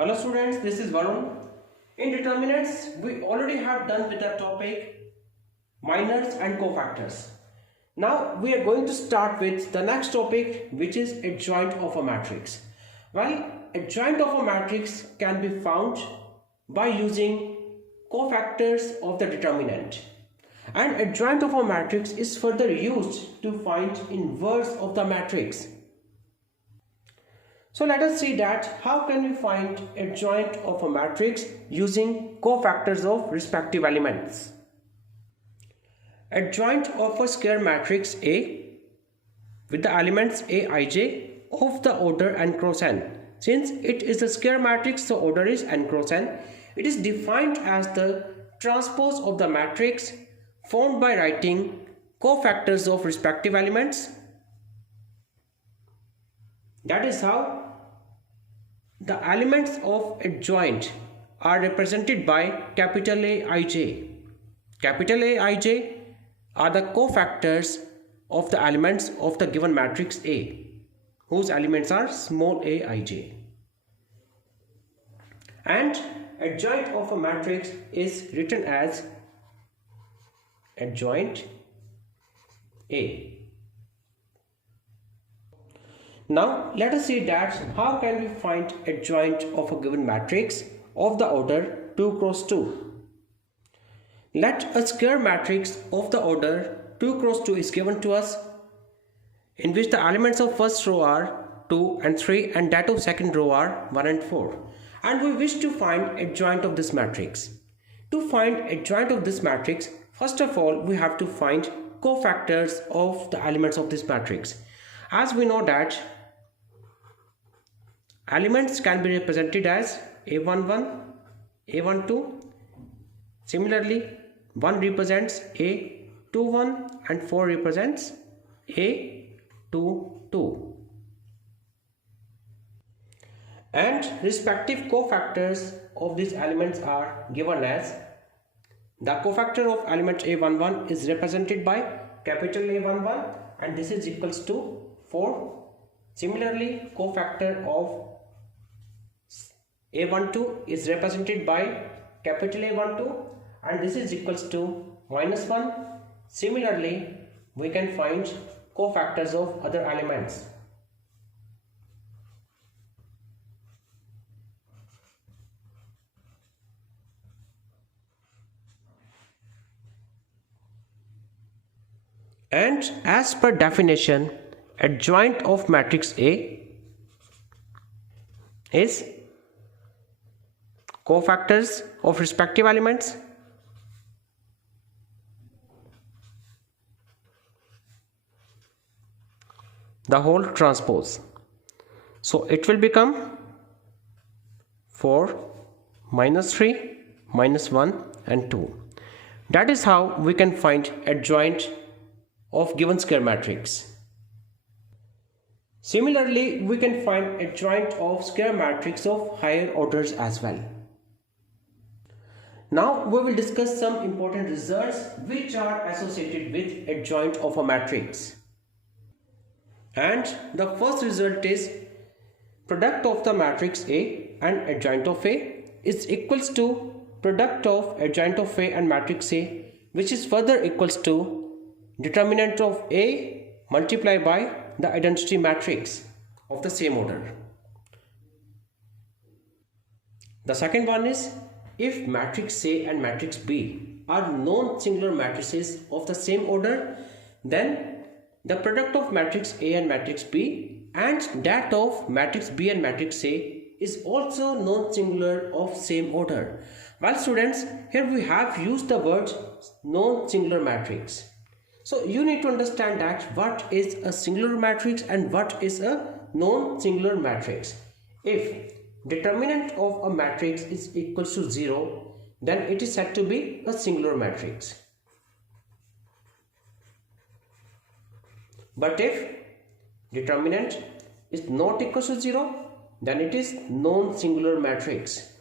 Hello students, this is Varun. In determinants, we already have done with the topic minors and cofactors. Now we are going to start with the next topic, which is adjoint of a matrix. Well, adjoint of a matrix can be found by using cofactors of the determinant. And adjoint of a matrix is further used to find inverse of the matrix. So let us see that how can we find adjoint of a matrix using cofactors of respective elements. Adjoint of a square matrix A with the elements Aij of the order n cross n. Since it is a square matrix, the order is n cross n. It is defined as the transpose of the matrix formed by writing cofactors of respective elements. That is how the elements of adjoint are represented by capital Aij. Capital Aij are the cofactors of the elements of the given matrix A, whose elements are small aij. And adjoint of a matrix is written as adjoint A. Now let us see that how can we find adjoint of a given matrix of the order 2 cross 2. Let a square matrix of the order 2 cross 2 is given to us, in which the elements of first row are 2 and 3 and that of second row are 1 and 4. And we wish to find adjoint of this matrix. To find adjoint of this matrix, first of all we have to find cofactors of the elements of this matrix. As we know that elements can be represented as A11, A12. Similarly, 1 represents A21 and 4 represents A22. And respective cofactors of these elements are given as the cofactor of element A11 is represented by capital A11 and this is equals to 4. Similarly, cofactor of A12 is represented by capital A12 and this is equals to -1. Similarly, we can find cofactors of other elements. And as per definition, adjoint of matrix A is cofactors of respective elements the whole transpose. So it will become 4, -3, -1 and 2. That is how we can find adjoint of given square matrix. Similarly, we can find adjoint of square matrix of higher orders as well. Now we will discuss some important results which are associated with adjoint of a matrix. And the first result is product of the matrix A and adjoint of A is equals to product of adjoint of A and matrix A, which is further equals to determinant of A multiplied by the identity matrix of the same order. The second one is if matrix A and matrix B are non-singular matrices of the same order, then the product of matrix A and matrix B and that of matrix B and matrix A is also non-singular of same order. Well students, here we have used the word non-singular matrix. So you need to understand that what is a singular matrix and what is a non-singular matrix. If determinant of a matrix is equal to 0, then it is said to be a singular matrix. But if determinant is not equal to 0, then it is non-singular matrix.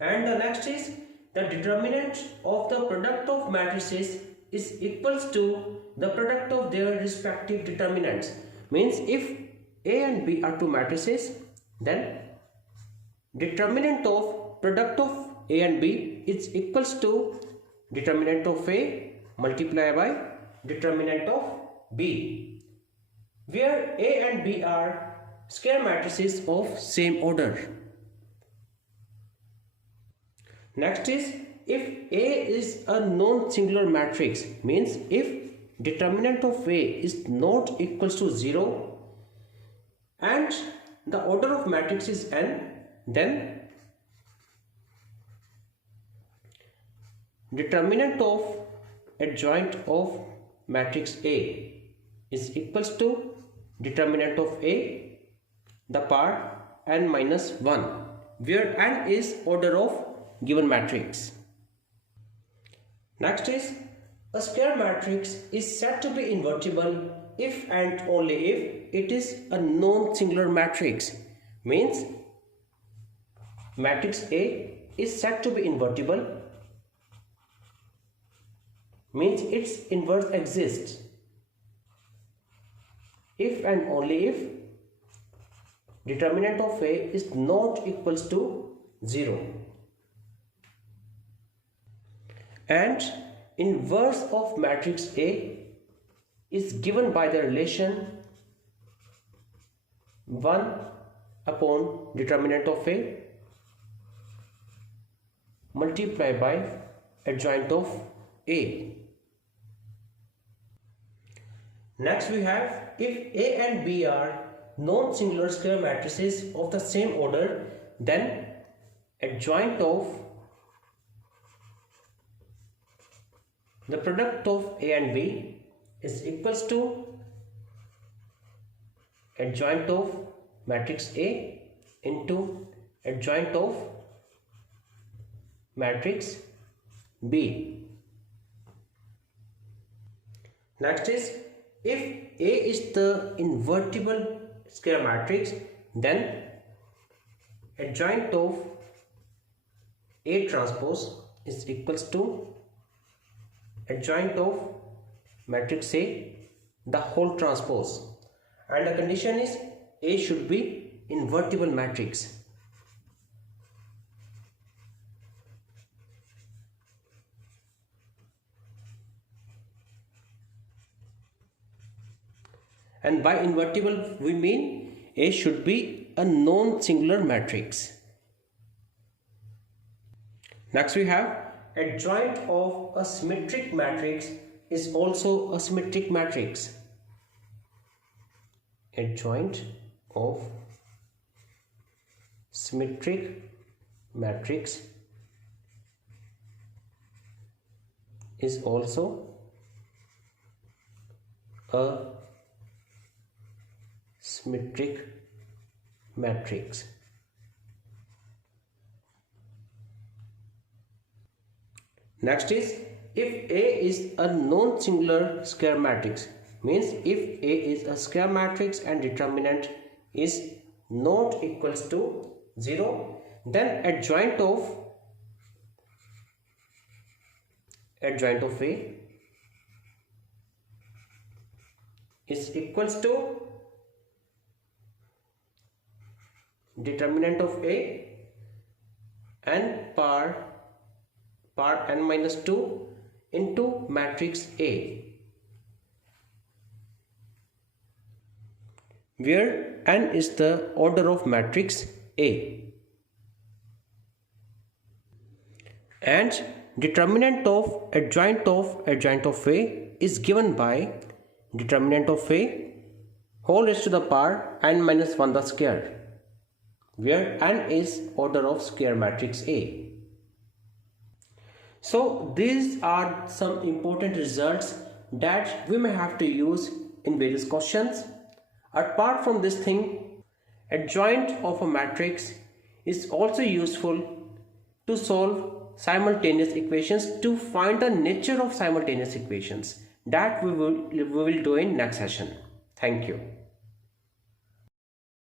And the next is the determinant of the product of matrices is equals to the product of their respective determinants. Means if A and B are two matrices, then determinant of product of A and B is equals to determinant of A multiplied by determinant of B, where A and B are square matrices of same order. Next is, if A is a non-singular matrix, means if determinant of A is not equals to 0 and the order of matrix is n, then determinant of adjoint of matrix A is equals to determinant of A the power n minus 1, where n is order of given matrix. Next is, a square matrix is said to be invertible if and only if it is a non-singular matrix. Means matrix A is said to be invertible, means its inverse exists if and only if determinant of A is not equals to 0 and inverse of matrix A is given by the relation 1 upon determinant of A multiplied by adjoint of A. Next we have, if A and B are non-singular square matrices of the same order, then adjoint of the product of A and B is equals to adjoint of matrix A into adjoint of matrix B. Next is, if A is the invertible square matrix, then adjoint of A transpose is equals to adjoint of matrix A the whole transpose, and the condition is A should be invertible matrix. And by invertible we mean A should be a non-singular matrix. Next we have, adjoint of a symmetric matrix is also a symmetric matrix. Adjoint of symmetric matrix is also a symmetric matrix. Next is, if A is a non-singular square matrix, means if A is a square matrix and determinant is not equals to 0, then adjoint of A is equals to determinant of A and power n minus 2 into matrix A, where n is the order of matrix A, and determinant of adjoint of A is given by determinant of A whole raised to the power n minus 1 the square, where n is order of square matrix A. So these are some important results that we may have to use in various questions. Apart from this thing, adjoint of a matrix is also useful to solve simultaneous equations, to find the nature of simultaneous equations. That we will do in next session. Thank you.